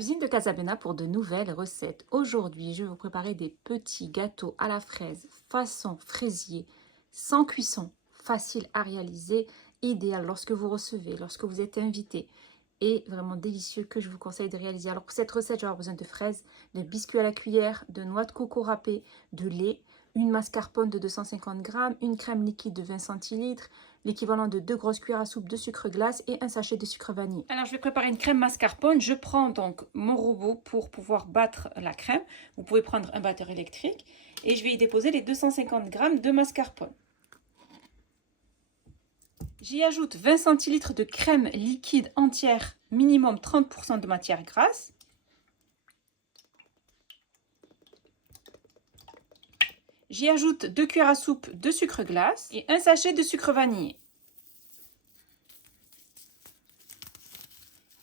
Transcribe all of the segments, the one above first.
Cuisine de Casablanca pour de nouvelles recettes. Aujourd'hui, je vais vous préparer des petits gâteaux à la fraise façon fraisier, sans cuisson, facile à réaliser, idéal lorsque vous recevez, lorsque vous êtes invité et vraiment délicieux que je vous conseille de réaliser. Alors pour cette recette, j'aurai besoin de fraises, de biscuits à la cuillère, de noix de coco râpées, de lait, une mascarpone de 250 g, une crème liquide de 20 centilitres, l'équivalent de 2 grosses cuillères à soupe de sucre glace et un sachet de sucre vanille. Alors je vais préparer une crème mascarpone. Je prends donc mon robot pour pouvoir battre la crème. Vous pouvez prendre un batteur électrique et je vais y déposer les 250 g de mascarpone. J'y ajoute 20 centilitres de crème liquide entière, minimum 30% de matière grasse. J'y ajoute 2 cuillères à soupe de sucre glace et un sachet de sucre vanillé.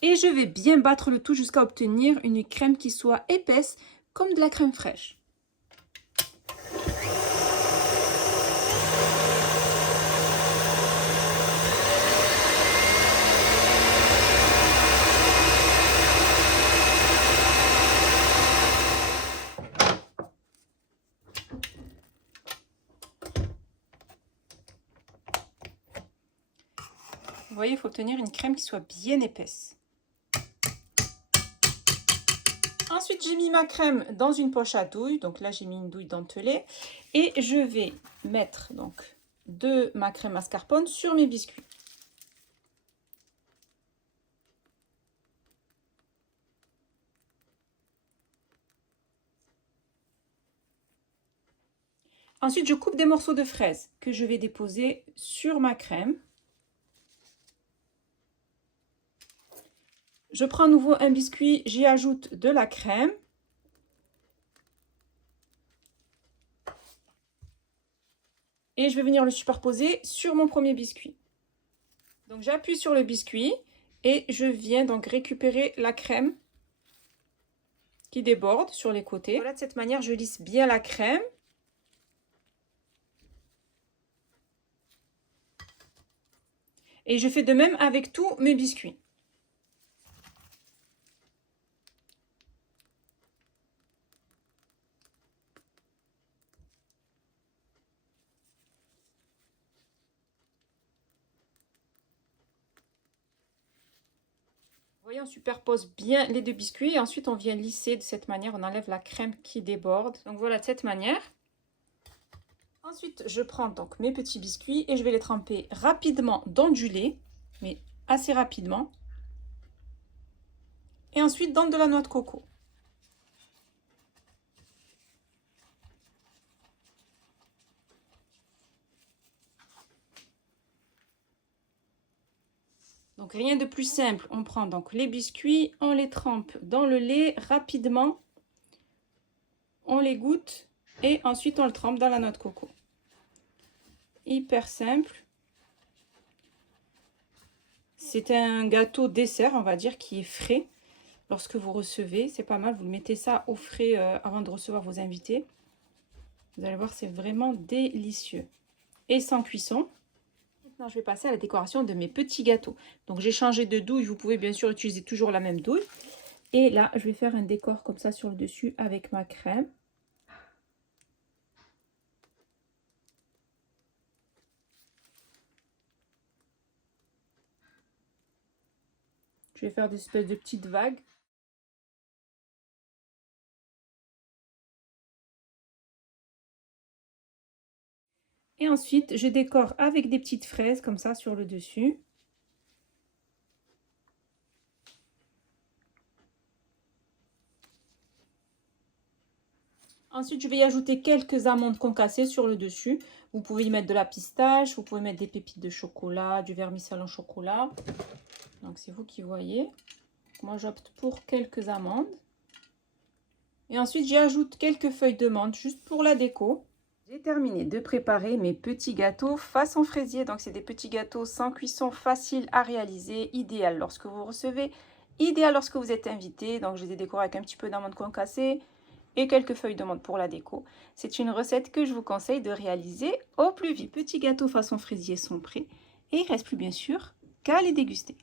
Et je vais bien battre le tout jusqu'à obtenir une crème qui soit épaisse comme de la crème fraîche. Vous voyez, il faut obtenir une crème qui soit bien épaisse. Ensuite, j'ai mis ma crème dans une poche à douille. Donc là, j'ai mis une douille dentelée. Et je vais mettre donc de ma crème mascarpone sur mes biscuits. Ensuite, je coupe des morceaux de fraises que je vais déposer sur ma crème. Je prends à nouveau un biscuit, j'y ajoute de la crème. Et je vais venir le superposer sur mon premier biscuit. Donc j'appuie sur le biscuit et je viens donc récupérer la crème qui déborde sur les côtés. Voilà, de cette manière, je lisse bien la crème. Et je fais de même avec tous mes biscuits. Vous voyez, on superpose bien les deux biscuits et ensuite on vient lisser de cette manière, on enlève la crème qui déborde. Donc voilà, de cette manière. Ensuite, je prends donc mes petits biscuits et je vais les tremper rapidement dans du lait, mais assez rapidement. Et ensuite dans de la noix de coco. Donc rien de plus simple, on prend donc les biscuits, on les trempe dans le lait rapidement, on les goûte et ensuite on le trempe dans la noix de coco. Hyper simple. C'est un gâteau dessert, on va dire, qui est frais lorsque vous recevez. C'est pas mal, vous mettez ça au frais avant de recevoir vos invités. Vous allez voir, c'est vraiment délicieux. Et sans cuisson. Maintenant, je vais passer à la décoration de mes petits gâteaux. Donc, j'ai changé de douille. Vous pouvez bien sûr utiliser toujours la même douille. Et là, je vais faire un décor comme ça sur le dessus avec ma crème. Je vais faire des espèces de petites vagues. Et ensuite, je décore avec des petites fraises comme ça sur le dessus. Ensuite, je vais y ajouter quelques amandes concassées sur le dessus. Vous pouvez y mettre de la pistache, vous pouvez mettre des pépites de chocolat, du vermicelle en chocolat. Donc, c'est vous qui voyez. Moi, j'opte pour quelques amandes. Et ensuite, j'y ajoute quelques feuilles de menthe juste pour la déco. J'ai terminé de préparer mes petits gâteaux façon fraisier. Donc, c'est des petits gâteaux sans cuisson, faciles à réaliser, idéal lorsque vous recevez, idéal lorsque vous êtes invité. Donc, je les ai décorés avec un petit peu d'amandes concassées et quelques feuilles de menthe pour la déco. C'est une recette que je vous conseille de réaliser au plus vite. Petits gâteaux façon fraisier sont prêts et il ne reste plus bien sûr qu'à les déguster.